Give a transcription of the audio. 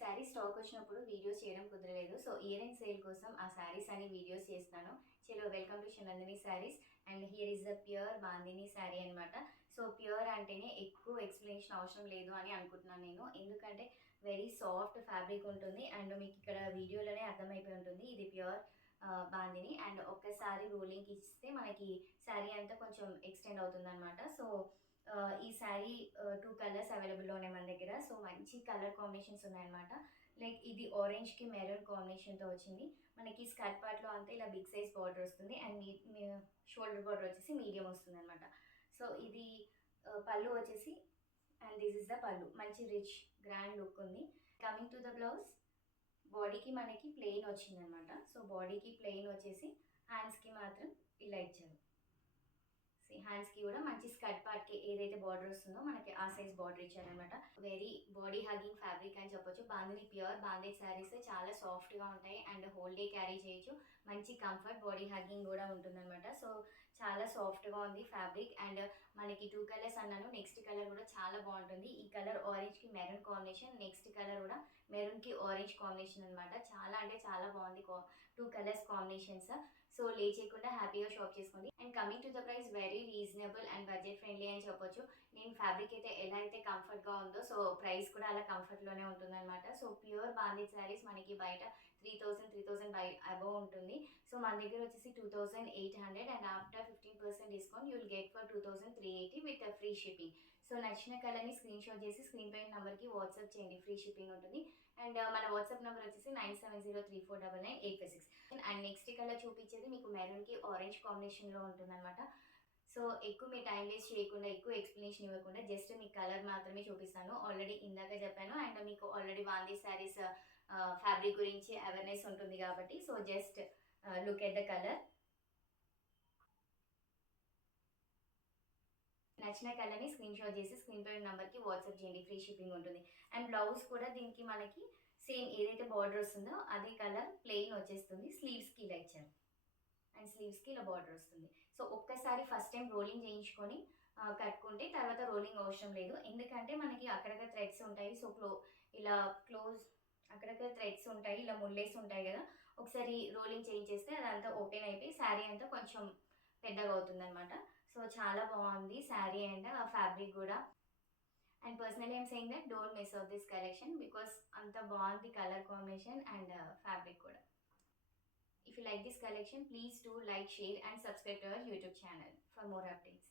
Sari stock వచ్చినప్పుడు videos చేయడం కుదరలేదు. సో ఇయర్ ఎండ్ సేల్ కోసం ఆ శారీస్ అని వీడియోస్ చేస్తాను. చలో welcome to Shanandini saris and here is the pure bandhani sari అనమాట. సో ప్యూర్ అంటేనే ఎక్కువ ఎక్స్ప్లెనేషన్ అవసరం లేదు అని అనుకుంటున్నాను నేను. ఎందుకంటే వెరీ సాఫ్ట్ ఫ్యాబ్రిక్ ఉంటుంది అండ్ మీకు ఇక్కడ వీడియోలోనే అర్థమైపోయి ఉంటుంది ఇది ప్యూర్ బాందిని. అండ్ ఒక్కసారి రోలింగ్కి ఇస్తే మనకి శారీ అంతా కొంచెం ఎక్స్టెండ్ అవుతుంది అనమాట. సో ఈ శారీ 2 కలర్స్ అవైలబుల్లో ఉన్నాయి మన దగ్గర. సో మంచి కలర్ కాంబినేషన్స్ ఉన్నాయన్నమాట. లైక్ ఇది ఆరెంజ్కి మెరూన్ కాంబినేషన్తో వచ్చింది. మనకి స్కర్ట్ పార్ట్లో అంతా ఇలా బిగ్ సైజ్ బార్డర్ వస్తుంది అండ్ షోల్డర్ బార్డర్ వచ్చేసి మీడియం వస్తుంది అనమాట. సో ఇది పళ్ళు వచ్చేసి అండ్ దిస్ ఇస్ ద పళ్ళు. మంచి రిచ్ గ్రాండ్ లుక్ ఉంది. కమింగ్ టు ద బ్లౌజ్, బాడీకి మనకి ప్లెయిన్ వచ్చిందనమాట. సో బాడీకి ప్లెయిన్ వచ్చేసి హ్యాండ్స్కి మాత్రం ఇలా ఇచ్చారు. హ్యాండ్స్కి కూడా మంచి స్కర్ట్ పార్ట్కి ఏదైతే బార్డర్ వస్తుందో మనకి ఆ సైజ్ బార్డర్ ఇచ్చారనమాట. వెరీ బాడీ హగ్గింగ్ ఫ్యాబ్రిక్ అని చెప్పొచ్చు. బాందిని ప్యూర్ బాందేజ్ శారీస్ చాలా సాఫ్ట్గా ఉంటాయి అండ్ హోల్ డే క్యారీ చేయొచ్చు. మంచి కంఫర్ట్ బాడీ హగ్గింగ్ కూడా ఉంటుందన్నమాట. సో చాలా సాఫ్ట్గా ఉంది ఫ్యాబ్రిక్ అండ్ మనకి 2 కలర్స్ అన్నాను. నెక్స్ట్ కలర్ కూడా చాలా బాగుంటుంది. ఈ కలర్ ఆరెంజ్కి మెరూన్ కాంబినేషన్, నెక్స్ట్ కలర్ కూడా మెరూన్కి ఆరెంజ్ కాంబినేషన్ అనమాట. చాలా అంటే చాలా బాగుంది 2 కలర్స్ కాంబినేషన్స్. సో లే చేయకుండా హ్యాపీగా షాప్ చేసుకోండి. And coming to the price very reasonable and budget friendly అని చెప్పొచ్చు. నేను ఫ్యాబ్రిక్ అయితే ఎలా అయితే కంఫర్ట్గా ఉందో సో ప్రైస్ కూడా అలా కంఫర్ట్లోనే ఉంటుందన్నమాట. సో ప్యూర్ బాందేజ్ శారీస్ మనకి బయట 3000 బై అబోవ్ ఉంటుంది. సో మన దగ్గర వచ్చేసి 2800 and after 15% discount you will get for 2380 with free shipping. So నచ్చిన కలర్ని స్క్రీన్ షాట్ చేసి స్క్రీన్ పైన నెంబర్కి వాట్సాప్ చేయండి, ఫ్రీ షిప్పింగ్ ఉంటుంది. అండ్ మన వాట్సాప్ నెంబర్ వచ్చేసి 9703499856. అండ్ నెక్స్ట్ కలర్ చూపించేది మీకు మెరూన్కి ఆరెంజ్ కాంబినేషన్లో ఉంటుందన్నమాట. సో ఎక్కువ మీ టైం వేస్ట్ చేయకుండా, ఎక్కువ ఎక్స్ప్లెనేషన్ ఇవ్వకుండా జస్ట్ మీ కలర్ మాత్రమే చూపిస్తాను. ఆల్రెడీ ఇందాక చెప్పాను అండ్ మీకు ఆల్రెడీ బాందీ శారీస్ ఫ్యాబ్రిక్ గురించి అవేర్నెస్ ఉంటుంది కాబట్టి so just look at the colour. నచ్చిన కలర్ని స్క్రీన్ షాట్ చేసి స్క్రీన్ పై నెంబర్కి వాట్సాప్ చేయండి, ఫ్రీ షిప్పింగ్ ఉంటుంది. అండ్ బ్లౌజ్ కూడా దీనికి మనకి సేమ్ ఏదైతే బార్డర్ వస్తుందో అదే కలర్ ప్లెయిన్ వచ్చేస్తుంది. స్లీవ్స్కి ఇలా ఇచ్చారు అండ్ స్లీవ్స్కి ఇలా బార్డర్ వస్తుంది. సో ఒక్కసారి ఫస్ట్ టైం రోలింగ్ చేయించుకొని కట్టుకుంటే తర్వాత రోలింగ్ అవసరం లేదు. ఎందుకంటే మనకి అక్కడక్కడ థ్రెడ్స్ ఉంటాయి. సో ఇలా క్లోజ్ అక్కడక్కడ థ్రెడ్స్ ఉంటాయి, ఇలా ముళ్ళేసి ఉంటాయి కదా. ఒకసారి రోలింగ్ చేయించేస్తే అదంతా ఓపెన్ అయిపోయి శారీ అంతా కొంచెం పెద్దగా అవుతుందన్నమాట. సో చాలా బాగుంది శారీ అండ్ ఆ ఫ్యాబ్రిక్ కూడా. And personally I'm saying that don't miss out this collection because అంత బాగుంది కలర్ కాంబినేషన్ అండ్ ఫ్యాబ్రిక్ కూడా. If you like this collection, please do like, share and subscribe to our YouTube channel for more updates.